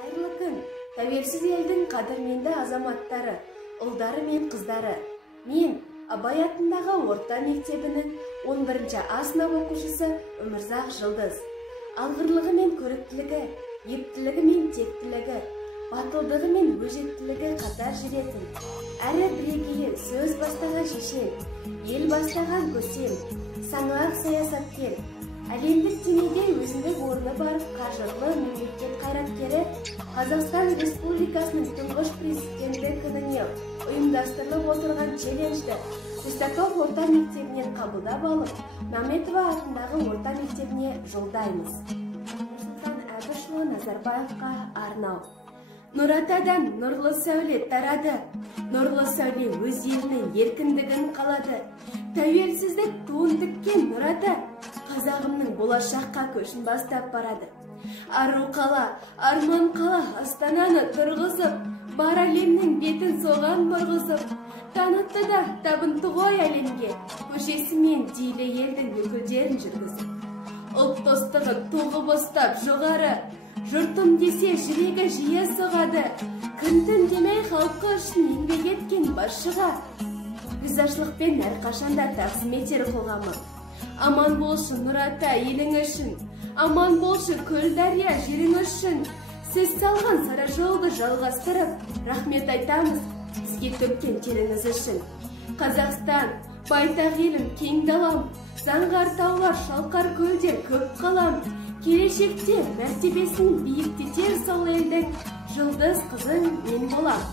Қайырлы күн, тәуелсіз елдің қадірменді азаматтары, ұлдары мен қыздары. Мен Абай атындағы орта мектебінің 11-ші А сынып оқушысы Өмірзақ Жылдыз. Алғырлығы мен көріктілігі, ептілігі мен тектілігі, батылдығы мен өжеттілігі қатар жүретін, әрі бірегейі сөз бастаған шешен, ел бастаған көсем, саңлақ саясаткер, әлемдік деңгейде өзіндік орны бар қажырлы мемлекет қайраткері, Қазақстан Республикасының тұңғыш президенті күніне ұйымдастырылып отырған челленджді Христаков орта мектебінен қабылдап алып, Мәметова атындағы орта мектебіне жолдаймыз. Нұрсұлтан Әбішұлы Назарбаевқа арнау. Нұратадан нұрлы сәуле тарады, нұрлы сәуле өз елінің еркіндігін қалады. Тәуелсіздік туын тіккен Нұрата қазағымның болашаққа көшін бастап барады. Ару қала, арман қала Астананы тұрғызып, бар әлемнің бетін соған бұрғызып, танытты да табынты ғой әлемге, көшесімен дейлі елдің өкілдерін жүргізіп. Ұлт достығын тоғып ұстап жоғары, жұртым десе жүрегі жиі соғады, күн-түн демей халқы үшін еңбек еткен басшыға ризашылықпен әрқашанда тағзым етер қоғамы. Аман болшы Нұрата елің үшін, аман болшы көл дария жерің үшін. Сіз салған сара жолды жалғастырып, рахмет айтамыз бізге төккен теріңіз үшін. Қазақстан, байтақ елім, кең далам, заңғар таулар, шалқар көлдер, көп қалам. Келешекте мәртебесін биіктетер сол елдің, жұлдыз қызың мен болам.